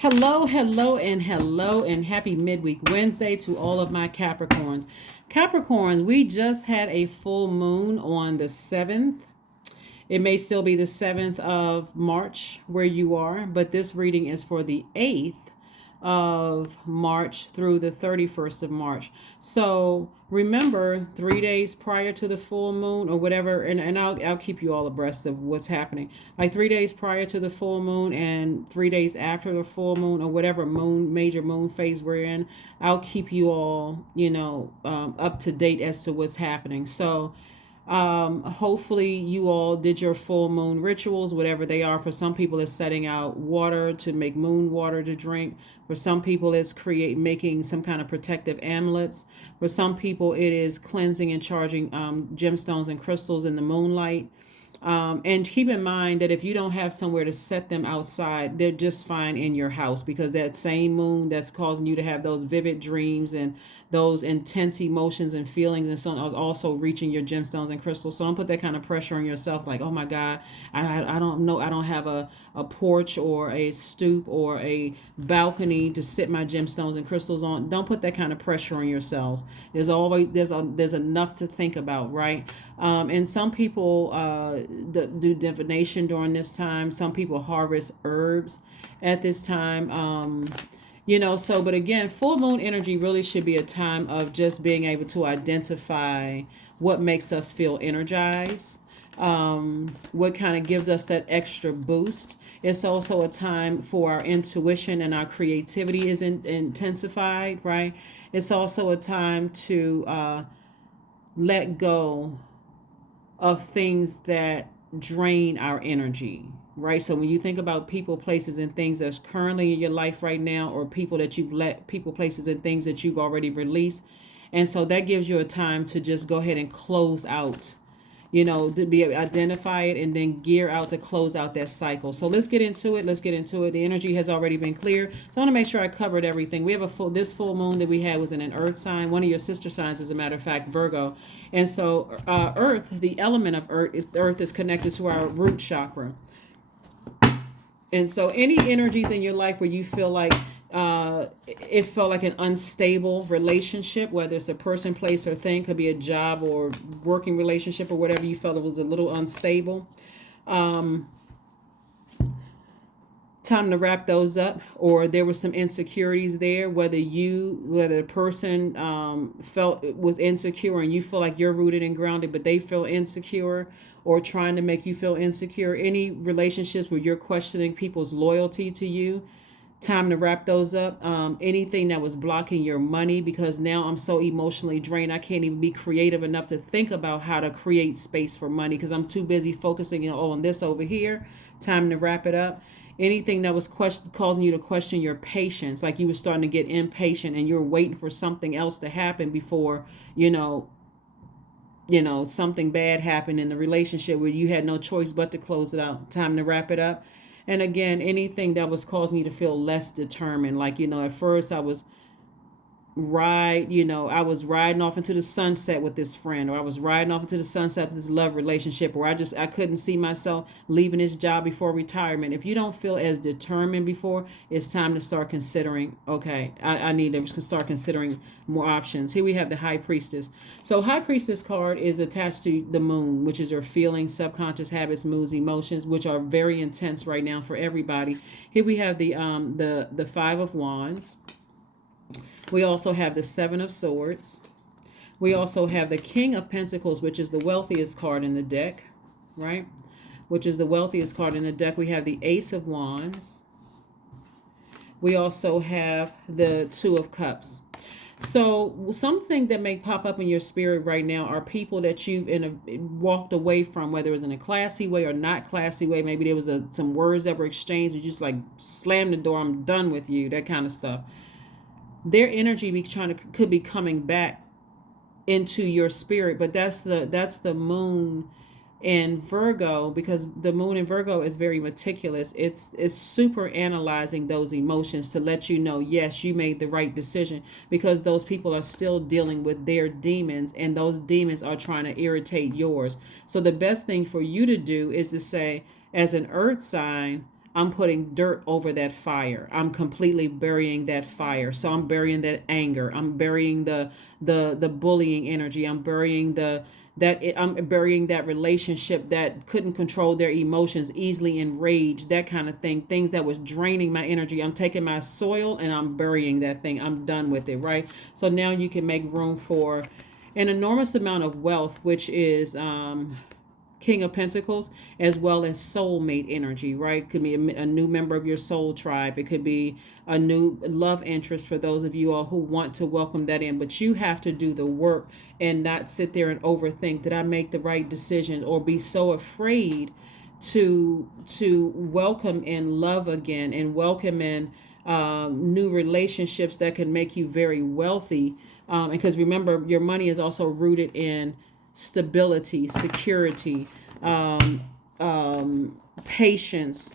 Hello, and happy midweek Wednesday to all of my Capricorns. Capricorns, we just had a full moon on the 7th. It may still be the 7th of March where you are, but this reading is for the 8th of March through the 31st of March. So remember, 3 days prior to the full moon or whatever, and I'll keep you all abreast of what's happening. Like 3 days prior to the full moon and 3 days after the full moon or whatever major moon phase we're in, I'll keep you all, up to date as to what's happening. So hopefully you all did your full moon rituals, whatever they are. For some people, it's setting out water to make moon water to drink. For some people, it's making some kind of protective amulets. For some people, it is cleansing and charging gemstones and crystals in the moonlight. And keep in mind that if you don't have somewhere to set them outside, they're just fine in your house, because that same moon that's causing you to have those vivid dreams and those intense emotions and feelings and so on is also reaching your gemstones and crystals. So don't put that kind of pressure on yourself like, oh my God, I don't know. I don't have a porch or a stoop or a balcony to sit my gemstones and crystals on. Don't put that kind of pressure on yourselves. There's enough to think about, right? And some people do divination during this time. Some people harvest herbs at this time. But again, full moon energy really should be a time of just being able to identify what makes us feel energized, what kind of gives us that extra boost. It's also a time for our intuition and our creativity is intensified, right? It's also a time to let go of things that drain our energy, right? So when you think about people, places, and things that's currently in your life right now, or people that you've let, people, places, and things that you've already released. And so that gives you a time to just go ahead and close out, to identify it and then gear out to close out that cycle. So let's get into it. The energy has already been clear. So I want to make sure I covered everything. We have this full moon that we had was in an earth sign, one of your sister signs, as a matter of fact, Virgo. And so earth, the element of earth is connected to our root chakra. And so any energies in your life where you feel like it felt like an unstable relationship, whether it's a person, place, or thing, could be a job or working relationship or whatever, you felt it was a little unstable. Time to wrap those up, or there were some insecurities there, whether the person felt it was insecure and you feel like you're rooted and grounded, but they feel insecure or trying to make you feel insecure. Any relationships where you're questioning people's loyalty to you, time to wrap those up. Anything that was blocking your money, because now I'm so emotionally drained, I can't even be creative enough to think about how to create space for money because I'm too busy focusing on this over here. Time to wrap it up. Anything that was causing you to question your patience, like you were starting to get impatient and you're waiting for something else to happen before something bad happened in the relationship where you had no choice but to close it out. Time to wrap it up. And again, anything that was causing you to feel less determined, like, at first I was I was riding off into the sunset with this friend, or I was riding off into the sunset with this love relationship, or I couldn't see myself leaving this job before retirement. If you don't feel as determined before, it's time to start considering, okay, I need to start considering more options. Here we have the High Priestess. So High Priestess card is attached to the moon, which is your feelings, subconscious habits, moods, emotions, which are very intense right now for everybody. Here we have the Five of Wands. We also have the Seven of Swords. We also have the King of Pentacles, which is the wealthiest card in the deck, right? We have the Ace of Wands. We also have the Two of Cups. So something that may pop up in your spirit right now are people that you've walked away from, whether it was in a classy way or not classy way. Maybe there was some words that were exchanged. You just like slam the door, I'm done with you, that kind of stuff. Their energy could be coming back into your spirit, but that's the moon in Virgo, because the moon in Virgo is very meticulous. It's super analyzing those emotions to let you know, yes, you made the right decision, because those people are still dealing with their demons, and those demons are trying to irritate yours. So the best thing for you to do is to say, as an earth sign, I'm putting dirt over that fire. I'm completely burying that fire. So I'm burying that anger. I'm burying the bullying energy. I'm burying that relationship that couldn't control their emotions, easily enraged, that kind of thing. Things that was draining my energy. I'm taking my soil and I'm burying that thing. I'm done with it, right? So now you can make room for an enormous amount of wealth, which is King of Pentacles, as well as soulmate energy, right? Could be a new member of your soul tribe. It could be a new love interest for those of you all who want to welcome that in. But you have to do the work and not sit there and overthink, did I make the right decision, or be so afraid to welcome in love again and welcome in new relationships that can make you very wealthy. Because remember, your money is also rooted in stability, security, patience,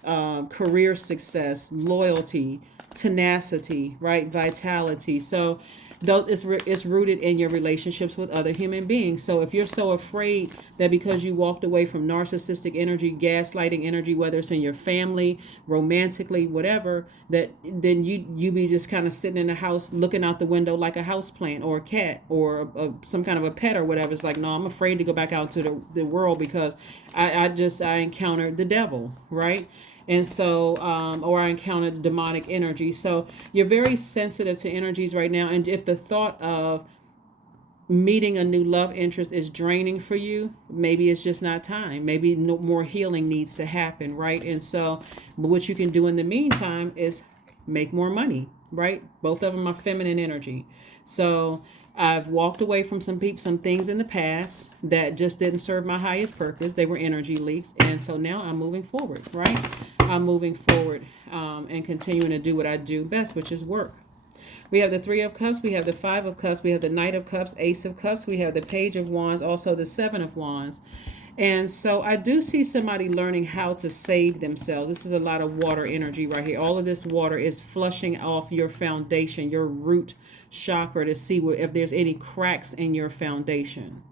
career success, loyalty, tenacity, right? Vitality. So it's rooted in your relationships with other human beings. So if you're so afraid that because you walked away from narcissistic energy, gaslighting energy, whether it's in your family, romantically, whatever, that then you be just kind of sitting in the house looking out the window like a house plant or a cat or some kind of a pet or whatever. It's like, no, I'm afraid to go back out to the world because I encountered the devil, right? And so, or I encountered demonic energy. So you're very sensitive to energies right now. And if the thought of meeting a new love interest is draining for you, maybe it's just not time. Maybe no more healing needs to happen, right? And so what you can do in the meantime is make more money, right? Both of them are feminine energy. So I've walked away from some things in the past that just didn't serve my highest purpose. They were energy leaks. And so now I'm moving forward, right? I'm moving forward and continuing to do what I do best, which is work. We have the Three of Cups. We have the Five of Cups. We have the Knight of Cups, Ace of Cups. We have the Page of Wands, also the Seven of Wands. And so I do see somebody learning how to save themselves. This is a lot of water energy right here. All of this water is flushing off your foundation, your root chakra, to see if there's any cracks in your foundation.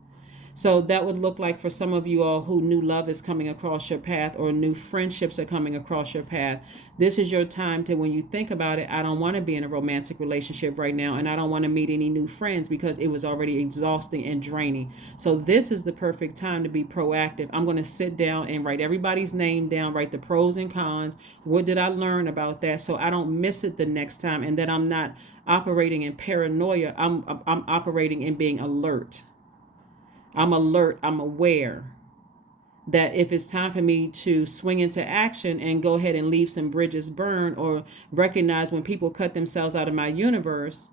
So that would look like for some of you all who new love is coming across your path or new friendships are coming across your path. This is your time to, when you think about it, I don't want to be in a romantic relationship right now, and I don't want to meet any new friends because it was already exhausting and draining. So this is the perfect time to be proactive. I'm going to sit down and write everybody's name down, write the pros and cons. What did I learn about that so I don't miss it the next time, and that I'm not operating in paranoia. I'm operating in being alert. I'm alert. I'm aware that if it's time for me to swing into action and go ahead and leave some bridges burn, or recognize when people cut themselves out of my universe,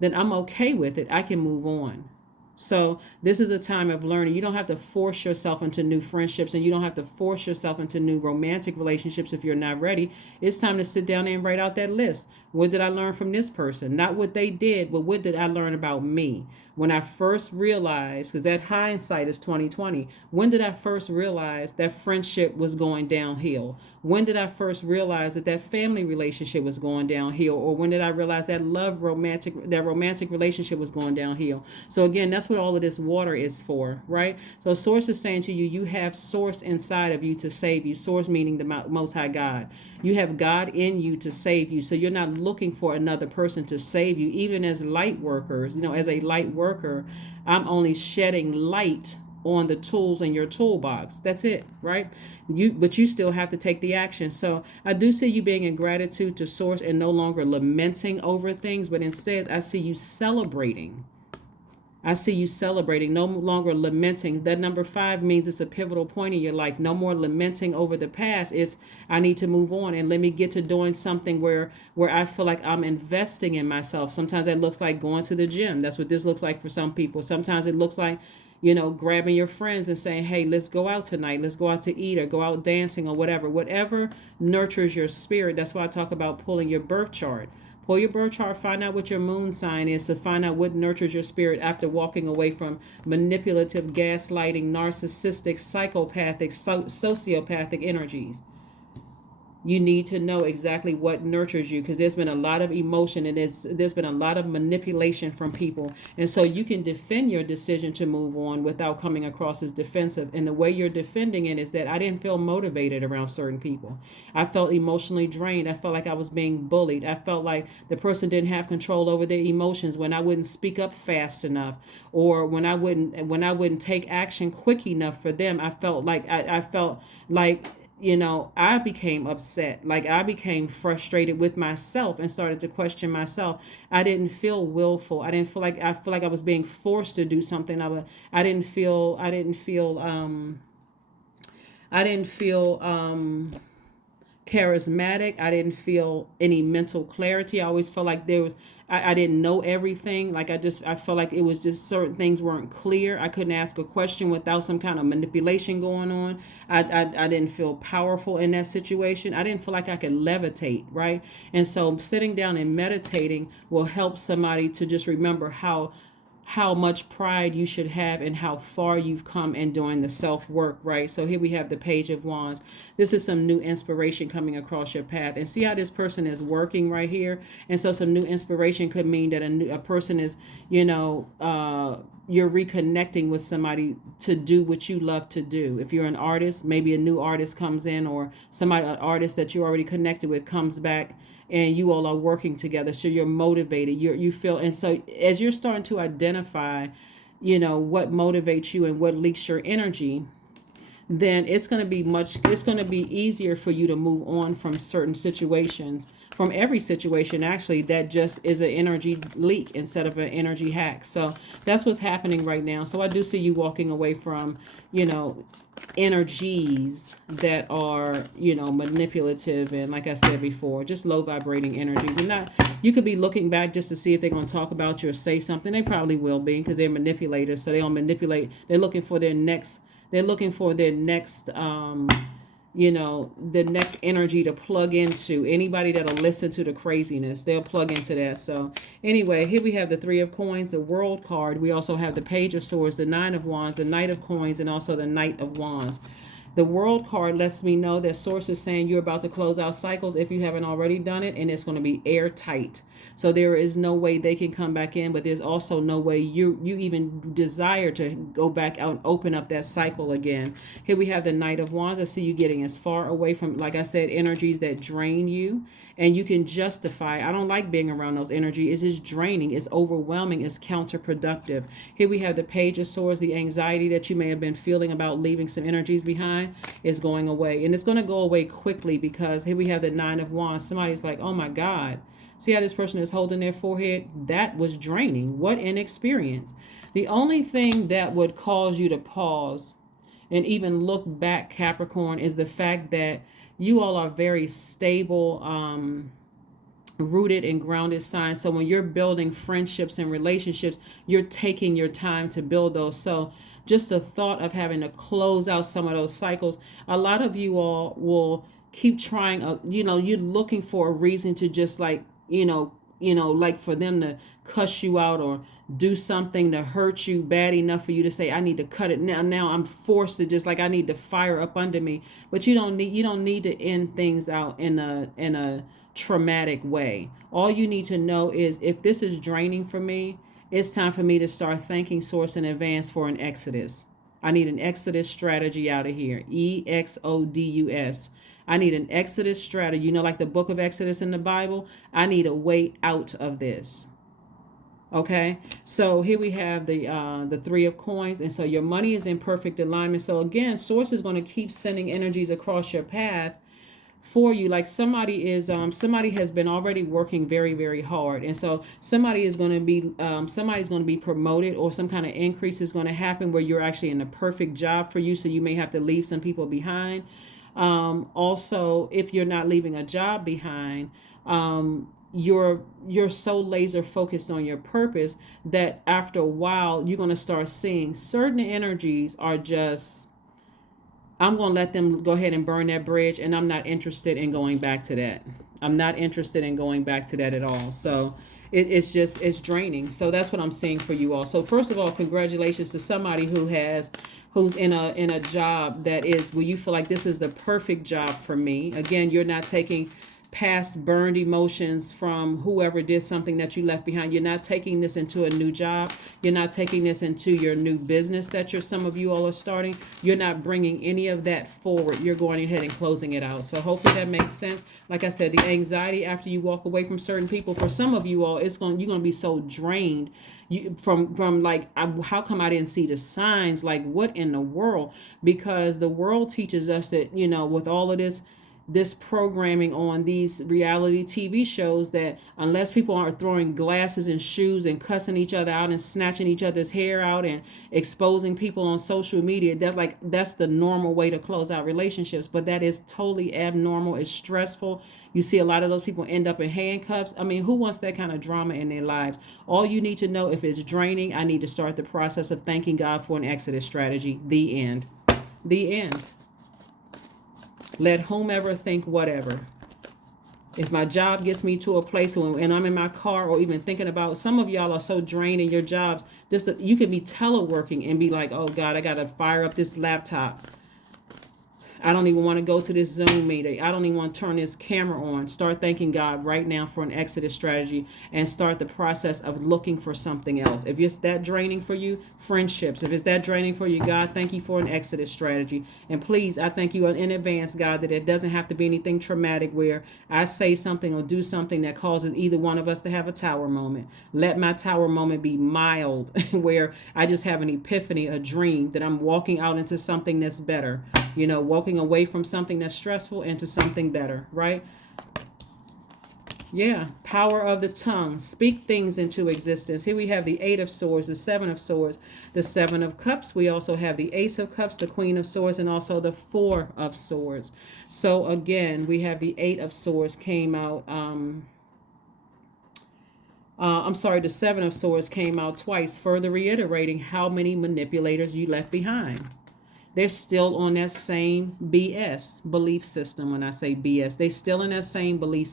then I'm okay with it. I can move on. So this is a time of learning. You don't have to force yourself into new friendships, and you don't have to force yourself into new romantic relationships if you're not ready. It's time to sit down and write out that list. What did I learn from this person? Not what they did, but what did I learn about me? When I first realized, because that hindsight is 2020, when did I first realize that friendship was going downhill? When did I first realize that family relationship was going downhill? Or when did I realize that romantic relationship was going downhill? So again, that's what all of this water is for, right? So Source is saying to you, you have Source inside of you to save you. Source meaning the Most High God. You have God in you to save you. So you're not looking for another person to save you. Even as light workers, as a light worker, I'm only shedding light on the tools in your toolbox. That's it, right? But you still have to take the action. So I do see you being in gratitude to Source and no longer lamenting over things, but instead I see you celebrating. I see you celebrating, no longer lamenting. That number 5 means it's a pivotal point in your life. No more lamenting over the past. It's, I need to move on and let me get to doing something where I feel like I'm investing in myself. Sometimes that looks like going to the gym. That's what this looks like for some people. Sometimes it looks like, grabbing your friends and saying, hey, let's go out tonight. Let's go out to eat or go out dancing or whatever. Whatever nurtures your spirit. That's why I talk about pulling your birth chart. Pull your birth chart, find out what your moon sign is to find out what nurtures your spirit after walking away from manipulative, gaslighting, narcissistic, psychopathic, sociopathic energies. You need to know exactly what nurtures you, because there's been a lot of emotion, and there's been a lot of manipulation from people. And so you can defend your decision to move on without coming across as defensive. And the way you're defending it is that I didn't feel motivated around certain people. I felt emotionally drained. I felt like I was being bullied. I felt like the person didn't have control over their emotions when I wouldn't speak up fast enough, or when I wouldn't take action quick enough for them. I felt like I became upset. Like, I became frustrated with myself and started to question myself. I didn't feel willful. I feel like I was being forced to do something. I didn't feel charismatic. I didn't feel any mental clarity. I always felt like I didn't know everything. I felt like it was just certain things weren't clear. I couldn't ask a question without some kind of manipulation going on. I didn't feel powerful in that situation. I didn't feel like I could levitate, right? And so sitting down and meditating will help somebody to just remember how much pride you should have and how far you've come in doing the self work, right? So here we have the Page of Wands. This is some new inspiration coming across your path, and see how this person is working right here. And so some new inspiration could mean that a person is, you're reconnecting with somebody to do what you love to do. If you're an artist, maybe a new artist comes in, or an artist that you already connected with comes back, and you all are working together, so you're motivated, you feel. And so as you're starting to identify what motivates you and what leaks your energy, then it's going to be easier for you to move on from certain situations, from every situation actually, that just is an energy leak instead of an energy hack. So that's what's happening right now. So I do see you walking away from energies that are manipulative, and, like I said before, just low vibrating energies. And not, you could be looking back just to see if they're going to talk about you or say something. They probably will be, because they're manipulators, so they don't manipulate. They're looking for their next the next energy to plug into. Anybody that'll listen to the craziness, they'll plug into that. So anyway, here we have the Three of Coins, the World card. We also have the Page of Swords, the Nine of Wands, the Knight of Coins, and also the Knight of Wands. The World card lets me know that Source is saying you're about to close out cycles if you haven't already done it, and it's going to be airtight. So there is no way they can come back in, but there's also no way you even desire to go back out and open up that cycle again. Here we have the Knight of Wands. I see you getting as far away from, like I said, energies that drain you, and you can justify, I don't like being around those energies. It's just draining, it's overwhelming, it's counterproductive. Here we have the Page of Swords. The anxiety that you may have been feeling about leaving some energies behind is going away, and it's going to go away quickly, because here we have the Nine of Wands. Somebody's like, oh my God. See how this person is holding their forehead? That was draining. What an experience. The only thing that would cause you to pause and even look back, Capricorn, is the fact that you all are very stable, rooted and grounded signs. So when you're building friendships and relationships, you're taking your time to build those. So just the thought of having to close out some of those cycles, a lot of you all will keep trying, you're looking for a reason to just like for them to cuss you out or do something to hurt you bad enough for you to say, I need to cut it now. Now I'm forced to, just like, I need to fire up under me. But you don't need to end things out in a traumatic way. All you need to know is, if this is draining for me, it's time for me to start thanking Source in advance for an exodus. I need an exodus strategy out of here. EXODUS. I need an exodus strategy. Like the book of Exodus in the Bible, I need a way out of this. Okay, so here we have the Three of Coins, and so your money is in perfect alignment. So again, Source is going to keep sending energies across your path for you. Like somebody has been already working very, very hard, and so somebody's going to be promoted, or some kind of increase is going to happen where you're actually in a perfect job for you. So you may have to leave some people behind. Also, if you're not leaving a job behind, you're so laser focused on your purpose that after a while you're going to start seeing certain energies are just, I'm going to let them go ahead and burn that bridge, and I'm not interested in going back to that. I'm not interested in going back to that at all. So it's draining. So that's what I'm seeing for you all. So first of all, congratulations to somebody who's in a job that is where you feel like this is the perfect job for me. Again, you're not taking past burned emotions from whoever did something that you left behind. You're not taking this into a new job. You're not taking this into your new business that some of you all are starting. You're not bringing any of that forward. You're going ahead and closing it out. So hopefully that makes sense. Like I said, the anxiety after you walk away from certain people, for some of you all, you're going to be so drained from like, how come I didn't see the signs? Like, what in the world? Because the world teaches us that, with all of this programming on these reality TV shows, that unless people aren't throwing glasses and shoes and cussing each other out and snatching each other's hair out and exposing people on social media, that's the normal way to close out relationships. But that is totally abnormal. It's stressful. You see a lot of those people end up in handcuffs. I mean, who wants that kind of drama in their lives? All you need to know, if it's draining, I need to start the process of thanking God for an exodus strategy. The end. The end. Let whomever think whatever. If my job gets me to a place and I'm in my car, or even thinking about, some of y'all are so drained in your jobs, you could be teleworking and be like, oh God, I got to fire up this laptop. I don't even want to go to this Zoom meeting. I don't even want to turn this camera on. Start thanking God right now for an exodus strategy and start the process of looking for something else. If it's that draining for you, friendships. If it's that draining for you, God, thank you for an exodus strategy. And please, I thank you in advance, God, that it doesn't have to be anything traumatic where I say something or do something that causes either one of us to have a tower moment. Let my tower moment be mild, where I just have an epiphany, a dream that I'm walking out into something that's better. Walking away from something that's stressful into something better, right? Yeah. Power of the tongue. Speak things into existence. Here we have the 8 of Swords, the 7 of Swords, the 7 of Cups. We also have the Ace of Cups, the Queen of Swords, and also the 4 of Swords. So again, we have the 8 of Swords came out. The 7 of Swords came out twice, further reiterating how many manipulators you left behind. They're still on that same BS belief system. When I say BS, they're still in that same belief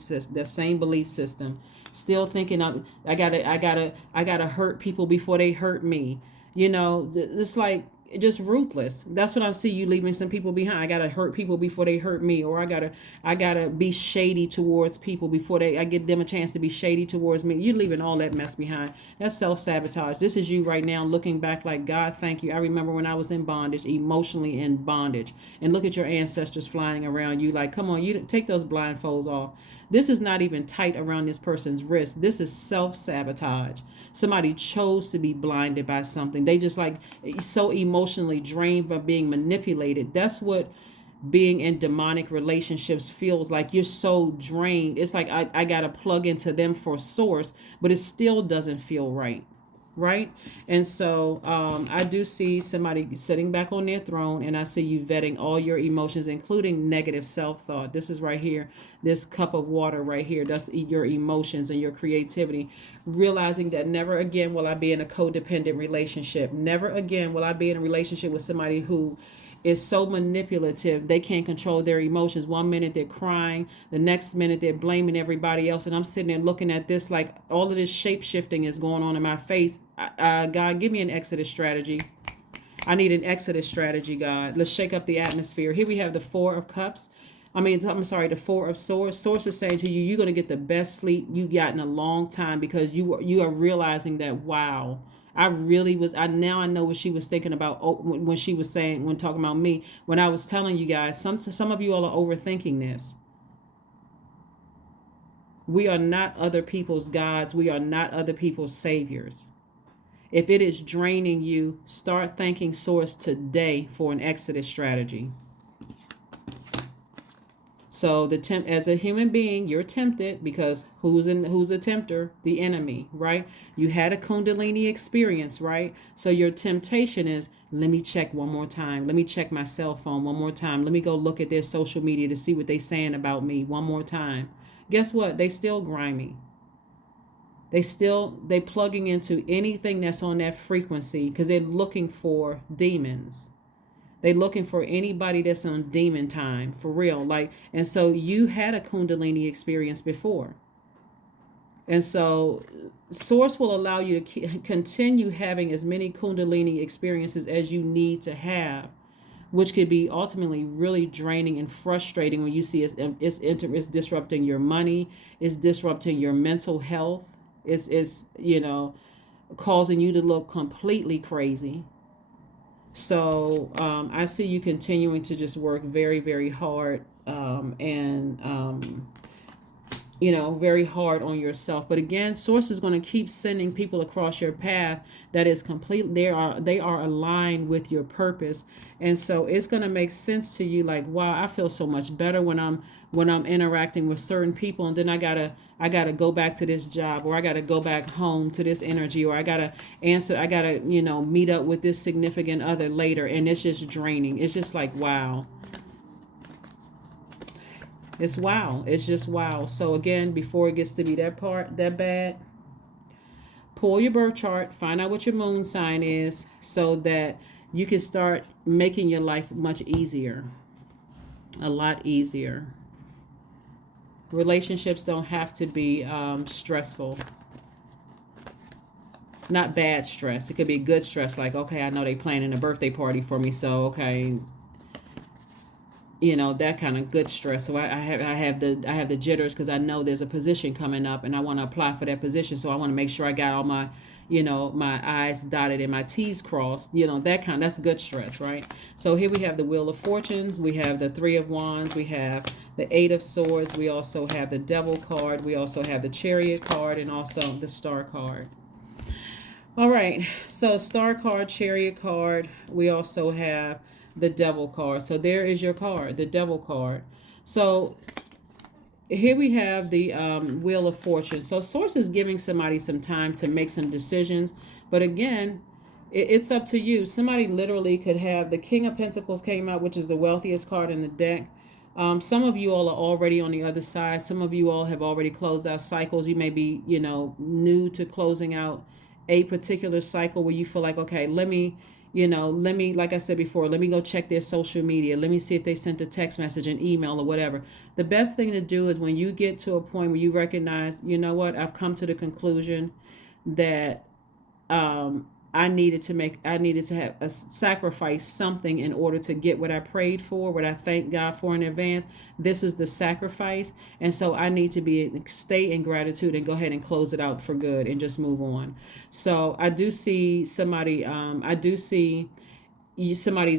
system. Still thinking I gotta hurt people before they hurt me. It's like just ruthless. That's what I see you leaving some people behind. I gotta hurt people before they hurt me, or I gotta be shady towards people before I give them a chance to be shady towards me. You're leaving all that mess behind. That's self-sabotage. This is you right now looking back like, God, thank you. I remember when I was in bondage, emotionally in bondage, and look at your ancestors flying around you like, come on, you take those blindfolds off. This is not even tight around this person's wrist. This is self-sabotage. Somebody chose to be blinded by something. They just like so emotionally drained by being manipulated. That's what being in demonic relationships feels like. You're so drained. It's like I got to plug into them for source, but it still doesn't feel right. Right? And so I do see somebody sitting back on their throne, and I see you vetting all your emotions, including negative self-thought. This is right here, this cup of water right here. That's your emotions and your creativity. Realizing that never again will I be in a codependent relationship. Never again will I be in a relationship with somebody who is so manipulative. They can't control their emotions. One minute they're crying, the next minute they're blaming everybody else, and I'm sitting there looking at this like all of this shape shifting is going on in my face. God, give me an exodus strategy. I need an exodus strategy, God. Let's shake up the atmosphere. Here we have the 4 of Cups. The 4 of Swords. Source is saying to you, you're going to get the best sleep you've got in a long time, because you are realizing that, wow, I really was. Now I know what she was thinking about when she was saying, when talking about me, when I was telling you guys, some of you all are overthinking this. We are not other people's gods. We are not other people's saviors. If it is draining you, start thanking Source today for an exodus strategy. So as a human being, you're tempted, because who's a tempter? The enemy, right? You had a Kundalini experience, right? So your temptation is, let me check one more time. Let me check my cell phone one more time. Let me go look at their social media to see what they're saying about me one more time. Guess what? They still grimy. They plugging into anything that's on that frequency, because they're looking for demons. They're looking for anybody that's on demon time, for real. And so you had a Kundalini experience before. And so Source will allow you to continue having as many Kundalini experiences as you need to have, which could be ultimately really draining and frustrating when you see it's disrupting your money, it's disrupting your mental health, it's causing you to look completely crazy. So I see you continuing to just work very, very hard, and very hard on yourself. But again, Source is going to keep sending people across your path that is complete. They are aligned with your purpose, and so it's going to make sense to you. Like, wow, I feel so much better when I'm interacting with certain people, and then I gotta go back to this job, or I gotta go back home to this energy, or I gotta meet up with this significant other later, and it's just draining. It's just like, wow. It's wow. It's just wow. So again, before it gets to be that bad, pull your birth chart, find out what your moon sign is, so that you can start making your life much easier, a lot easier. Relationships don't have to be stressful. Not bad stress. It could be good stress, like, okay, I know they planning a birthday party for me, so okay, that kind of good stress. So I have the jitters because I know there's a position coming up and I want to apply for that position, so I want to make sure I got all my my I's dotted and my T's crossed. That's good stress, right? So here we have the Wheel of Fortunes, we have the Three of Wands, we have the Eight of Swords, we also have the Devil card, we also have the Chariot card, and also the Star card. All right, so Star card, Chariot card, we also have the Devil card. So there is your card, the Devil card. So here we have the Wheel of Fortune. So Source is giving somebody some time to make some decisions. But again, it's up to you. Somebody literally could have the King of Pentacles came out, which is the wealthiest card in the deck. Some of you all are already on the other side. Some of you all have already closed out cycles. You may be, new to closing out a particular cycle where you feel like, okay, let me, like I said before, let me go check their social media. Let me see if they sent a text message, an email, or whatever. The best thing to do is when you get to a point where you recognize, you know what, I've come to the conclusion that I needed to have a sacrifice something in order to get what I prayed for, what I thank God for in advance. This is the sacrifice. And so I need to stay in gratitude and go ahead and close it out for good and just move on. So I do see somebody's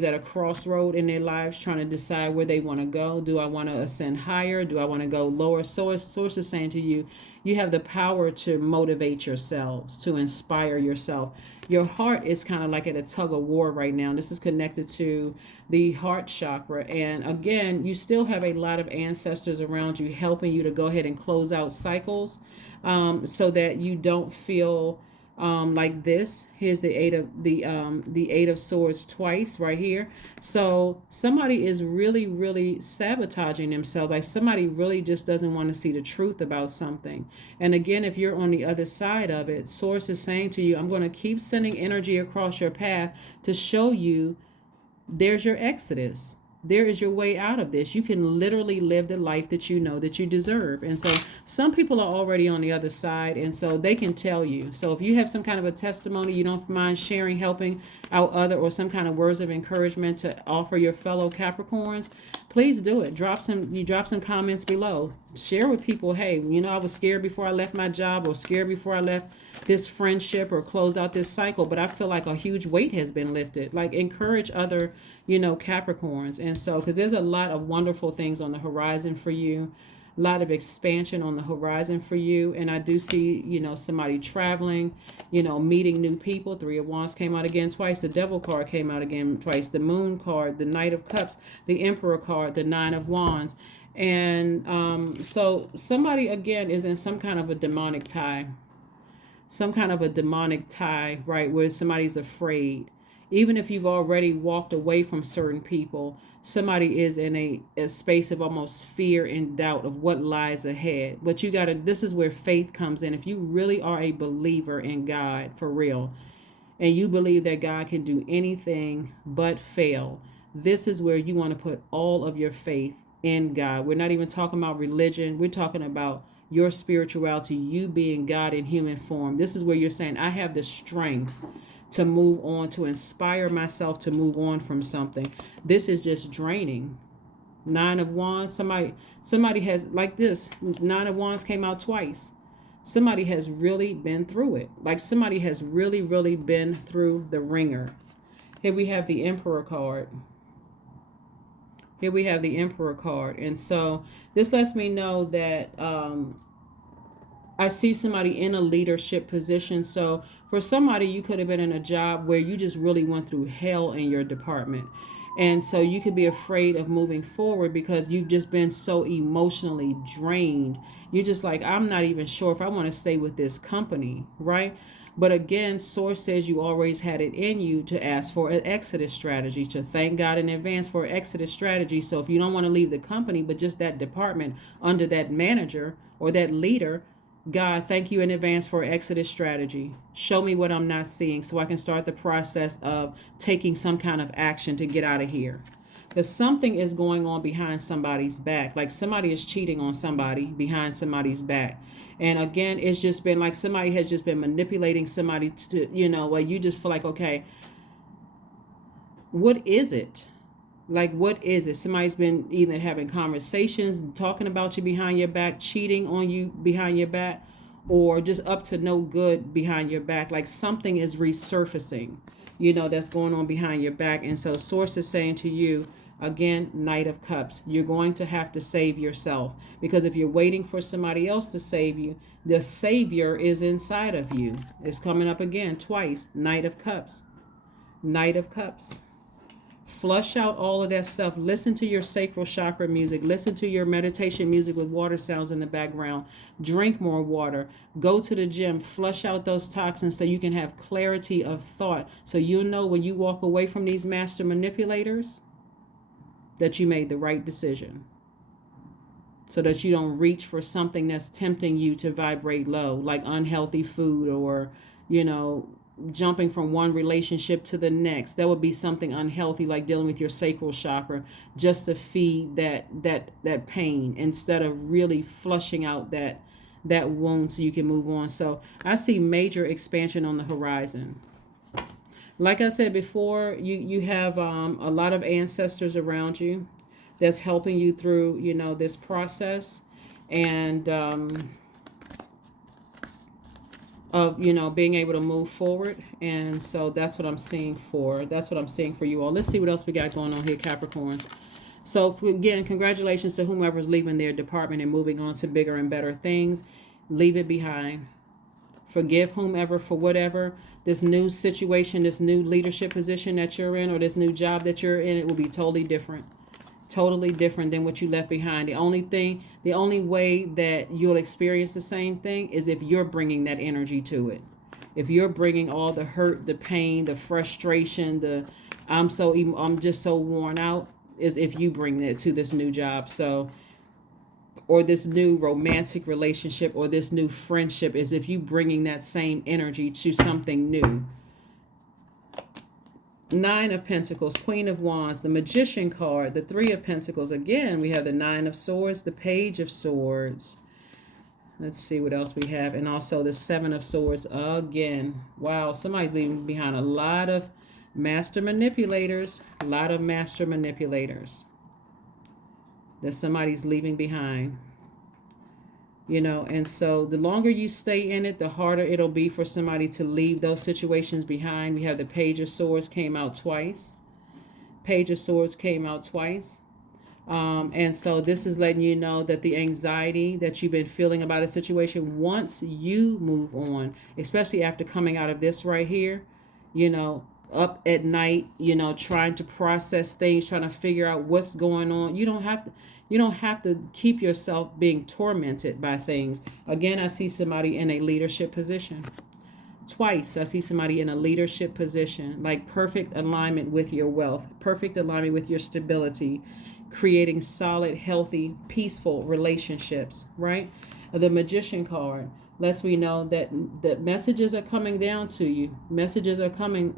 at a crossroad in their lives trying to decide where they want to go. Do I want to ascend higher? Do I want to go lower? Source is saying to you, you have the power to motivate yourselves, to inspire yourself. Your heart is kind of like at a tug of war right now. This is connected to the heart chakra. And again, you still have a lot of ancestors around you helping you to go ahead and close out cycles, so that you don't feel like this. Here's the Eight of Swords twice right here. So somebody is really, really sabotaging themselves. Like somebody really just doesn't want to see the truth about something. And again, if you're on the other side of it, Source is saying to you, I'm going to keep sending energy across your path to show you there's your exodus. There is your way out of this. You can literally live the life that you know that you deserve. And so some people are already on the other side, and so they can tell you. So if you have some kind of a testimony, you don't mind sharing, helping out other, or some kind of words of encouragement to offer your fellow Capricorns, please do it. Drop some comments below. Share with people, hey, I was scared before I left my job, or scared before I left this friendship or close out this cycle, but I feel like a huge weight has been lifted. Like encourage other Capricorns. And so because there's a lot of wonderful things on the horizon for you, a lot of expansion on the horizon for you. And I do see somebody traveling, meeting new people. Three of Wands came out again twice. The Devil card came out again twice. The Moon card, the Knight of Cups, the Emperor card, the Nine of Wands. And so somebody again is in some kind of a demonic tie, right, where somebody's afraid. Even if you've already walked away from certain people, somebody is in a space of almost fear and doubt of what lies ahead. But this is where faith comes in. If you really are a believer in God for real, and you believe that God can do anything but fail, this is where you want to put all of your faith in God. We're not even talking about religion. We're talking about your spirituality, you being God in human form. This is where you're saying, I have the strength to move on, to inspire myself to move on from something. This is just draining. Nine of Wands, somebody has, like this, Nine of Wands came out twice. Somebody has really been through it. Like somebody has really, really been through the ringer. Here we have the Emperor card. Here we have the Emperor card. And so this lets me know that I see somebody in a leadership position. So for somebody, you could have been in a job where you just really went through hell in your department. And so you could be afraid of moving forward because you've just been so emotionally drained. You're just like, I'm not even sure if I want to stay with this company, right? But again, Source says you always had it in you to ask for an exodus strategy, to thank God in advance for an exodus strategy. So if you don't want to leave the company, but just that department under that manager or that leader, God, thank you in advance for an exodus strategy. Show me what I'm not seeing so I can start the process of taking some kind of action to get out of here. Because something is going on behind somebody's back. Like somebody is cheating on somebody behind somebody's back. And again, it's just been like somebody has just been manipulating somebody to, like you just feel like, okay, what is it? Like, what is it? Somebody's been either having conversations, talking about you behind your back, cheating on you behind your back, or just up to no good behind your back. Like something is resurfacing, that's going on behind your back. And so Source is saying to you, again, Knight of Cups, you're going to have to save yourself. Because if you're waiting for somebody else to save you, the savior is inside of you. It's coming up again twice. Knight of Cups. Knight of Cups. Flush out all of that stuff. Listen to your sacral chakra music. Listen to your meditation music with water sounds in the background. Drink more water. Go to the gym. Flush out those toxins so you can have clarity of thought. So you'll know when you walk away from these master manipulators that you made the right decision. So that you don't reach for something that's tempting you to vibrate low, like unhealthy food or, jumping from one relationship to the next. That would be something unhealthy, like dealing with your sacral chakra, just to feed that pain instead of really flushing out that wound so you can move on. So I see major expansion on the horizon. Like I said before, you have a lot of ancestors around you that's helping you through, this process. And of being able to move forward. And so that's what I'm seeing for you all. Let's see what else we got going on here, Capricorn. So again, congratulations to whomever's leaving their department and moving on to bigger and better things. Leave it behind. Forgive whomever for whatever this new situation, this new leadership position that you're in, or this new job that you're in. It will be totally different than what you left behind. The only way that you'll experience the same thing is if you're bringing that energy to it. If you're bringing all the hurt, the pain, the frustration, I'm just so worn out, is if you bring that to this new job. So, or this new romantic relationship or this new friendship, is if you bringing that same energy to something new. Nine of Pentacles, Queen of Wands, the Magician card, the Three of Pentacles. Again, we have the Nine of Swords, the Page of Swords. Let's see what else we have. And also the Seven of Swords again. Wow, somebody's leaving behind a lot of master manipulators. A lot of master manipulators that somebody's leaving behind. And so the longer you stay in it, the harder it'll be for somebody to leave those situations behind. We have the Page of Swords came out twice. Page of Swords came out twice. And so this is letting you know that the anxiety that you've been feeling about a situation, once you move on, especially after coming out of this right here, up at night, trying to process things, trying to figure out what's going on. You don't have to keep yourself being tormented by things. Again, I see somebody in a leadership position. Twice, I see somebody in a leadership position, like perfect alignment with your wealth, perfect alignment with your stability, creating solid, healthy, peaceful relationships, right? The Magician card lets me know that messages are coming down to you. Messages are coming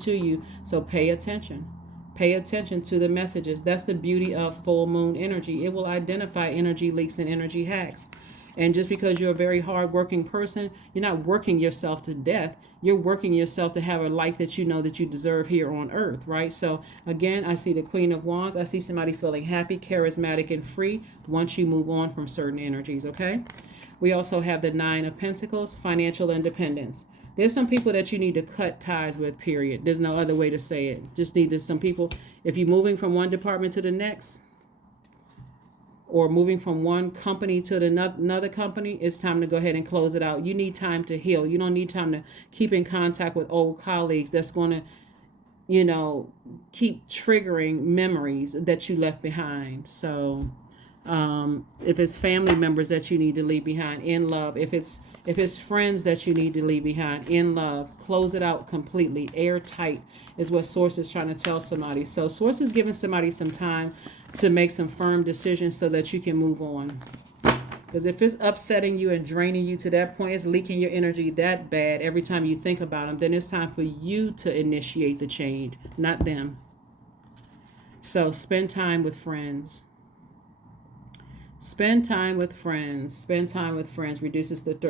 to you. So pay attention. Pay attention to the messages. That's the beauty of full moon energy. It will identify energy leaks and energy hacks. And just because you're a very hardworking person, you're not working yourself to death. You're working yourself to have a life that you know that you deserve here on earth, right? So again, I see the Queen of Wands. I see somebody feeling happy, charismatic, and free once you move on from certain energies, okay? We also have the Nine of Pentacles, financial independence. There's some people that you need to cut ties with, period. There's no other way to say it. Just need to, some people, if you're moving from one department to the next, or moving from one company to another company, it's time to go ahead and close it out. You need time to heal. You don't need time to keep in contact with old colleagues that's going to, keep triggering memories that you left behind. So if it's family members that you need to leave behind, in love, if it's friends that you need to leave behind, in love, close it out completely. Airtight is what Source is trying to tell somebody. So Source is giving somebody some time to make some firm decisions so that you can move on. Because if it's upsetting you and draining you to that point, it's leaking your energy that bad every time you think about them, then it's time for you to initiate the change, not them. So spend time with friends. Spend time with friends. Spend time with friends reduces to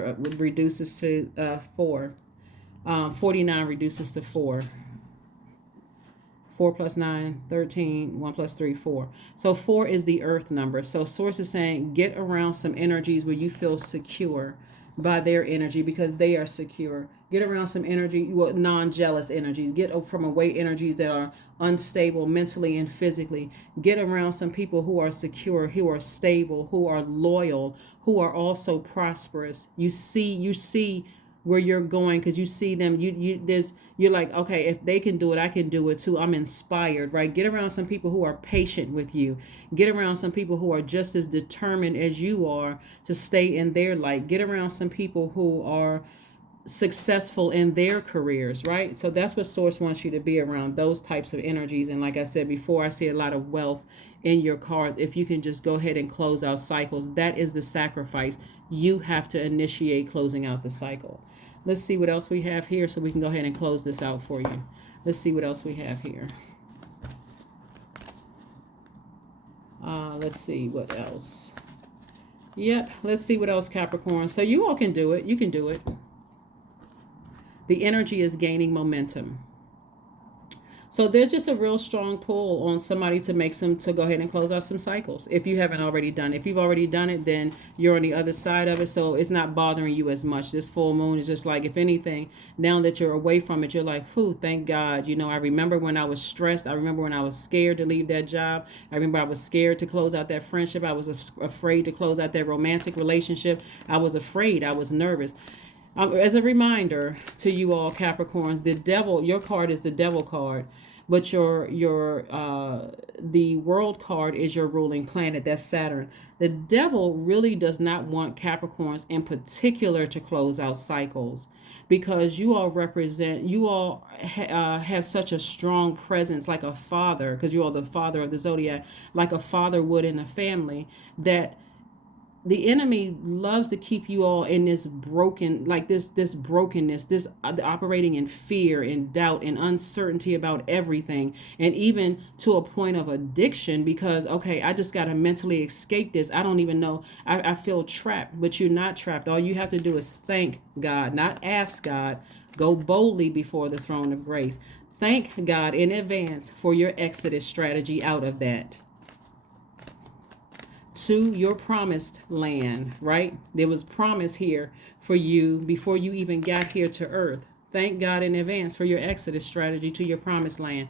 4. 49 reduces to 4. 4 plus 9, 13, 1 plus 3, 4. So 4 is the earth number. So Source is saying get around some energies where you feel secure by their energy because they are secure. Get around some energy, non-jealous energies. Get from away energies that are unstable mentally and physically. Get around some people who are secure, who are stable, who are loyal, who are also prosperous. You see where you're going because you see them. You're like, okay, if they can do it, I can do it too. I'm inspired, right? Get around some people who are patient with you. Get around some people who are just as determined as you are to stay in their light. Get around some people who are successful in their careers, right? So that's what Source wants you to be around, those types of energies. And like I said before, I see a lot of wealth in your cards. If you can just go ahead and close out cycles, that is the sacrifice. You have to initiate closing out the cycle. Let's see what else we have here so we can go ahead and close this out for you. Let's see what else we have here. Let's see what else. Yep, let's see what else, Capricorn. So you all can do it. You can do it. The energy is gaining momentum. So there's just a real strong pull on somebody to go ahead and close out some cycles. If you haven't already done it. If you've already done it, then you're on the other side of it. So it's not bothering you as much. This full moon is just like, if anything, now that you're away from it, you're like, whew, thank God. I remember when I was stressed. I remember when I was scared to leave that job. I remember I was scared to close out that friendship. I was afraid to close out that romantic relationship. I was afraid. I was nervous. As a reminder to you all, Capricorns, the devil, your card is the devil card, but the world card is your ruling planet. That's Saturn. The devil really does not want Capricorns in particular to close out cycles because you all have such a strong presence like a father, because you are the father of the Zodiac, like a father would in a family, that the enemy loves to keep you all in this broken, like this brokenness, this operating in fear and doubt and uncertainty about everything, and even to a point of addiction because, okay, I just got to mentally escape this. I don't even know. I feel trapped, but you're not trapped. All you have to do is thank God, not ask God. Go boldly before the throne of grace. Thank God in advance for your exodus strategy out of that. To your promised land, right? There was promise here for you before you even got here to earth. Thank God in advance for your exodus strategy to your promised land.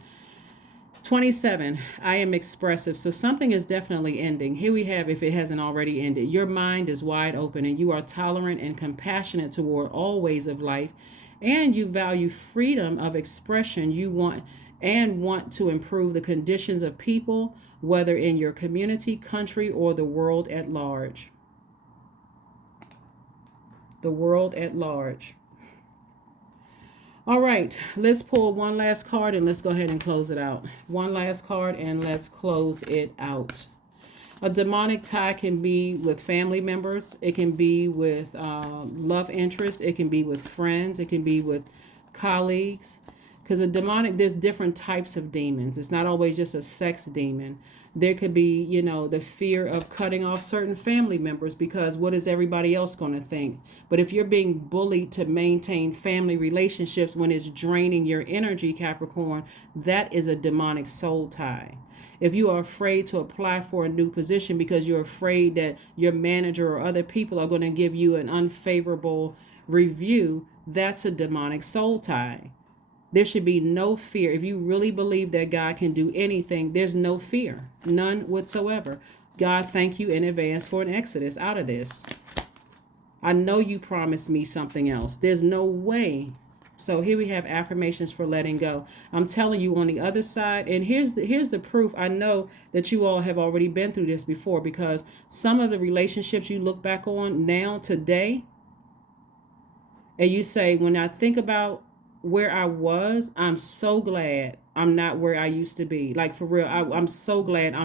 27, I am expressive. So something is definitely ending. Here we have, if it hasn't already ended, your mind is wide open and you are tolerant and compassionate toward all ways of life, and you value freedom of expression. You want to improve the conditions of people, whether in your community, country, or the world at large. The world at large. All right, let's pull one last card and let's go ahead and close it out. One last card and let's close it out. A demonic tie can be with family members. It can be with love interests. It can be with friends. It can be with colleagues. Because there's different types of demons. It's not always just a sex demon. There could be, the fear of cutting off certain family members because what is everybody else going to think? But if you're being bullied to maintain family relationships when it's draining your energy, Capricorn, that is a demonic soul tie. If you are afraid to apply for a new position because you're afraid that your manager or other people are going to give you an unfavorable review, that's a demonic soul tie. There should be no fear. If you really believe that God can do anything, there's no fear, none whatsoever. God, thank you in advance for an exodus out of this. I know you promised me something else. There's no way. So here we have affirmations for letting go. I'm telling you on the other side, and here's the proof. I know that you all have already been through this before, because some of the relationships you look back on now today, and you say, when I think about where I was, I'm so glad I'm not where I used to be. Like, for real, I'm so glad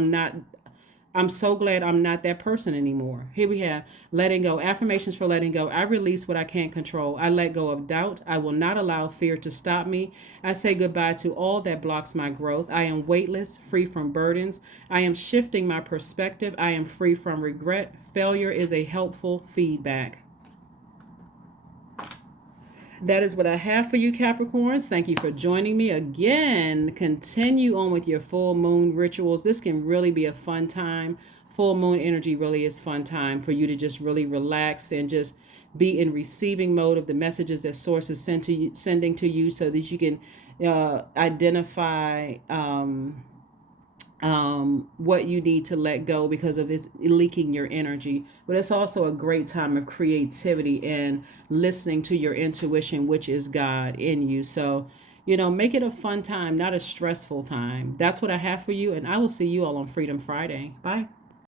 I'm so glad I'm not that person anymore. Here we have letting go. Affirmations for letting go. I release what I can't control. I let go of doubt. I will not allow fear to stop me. I say goodbye to all that blocks my growth. I am weightless, free from burdens. I am shifting my perspective. I am free from regret. Failure is a helpful feedback. That is what I have for you, Capricorns. Thank you for joining me again. Continue on with your full moon rituals. This can really be a fun time. Full moon energy really is fun time for you to just really relax and just be in receiving mode of the messages that Source is sending to you, so that you can identify what you need to let go because of it's leaking your energy. But it's also a great time of creativity and listening to your intuition, which is God in you. So, make it a fun time, not a stressful time. That's what I have for you, and I will see you all on Freedom Friday. Bye.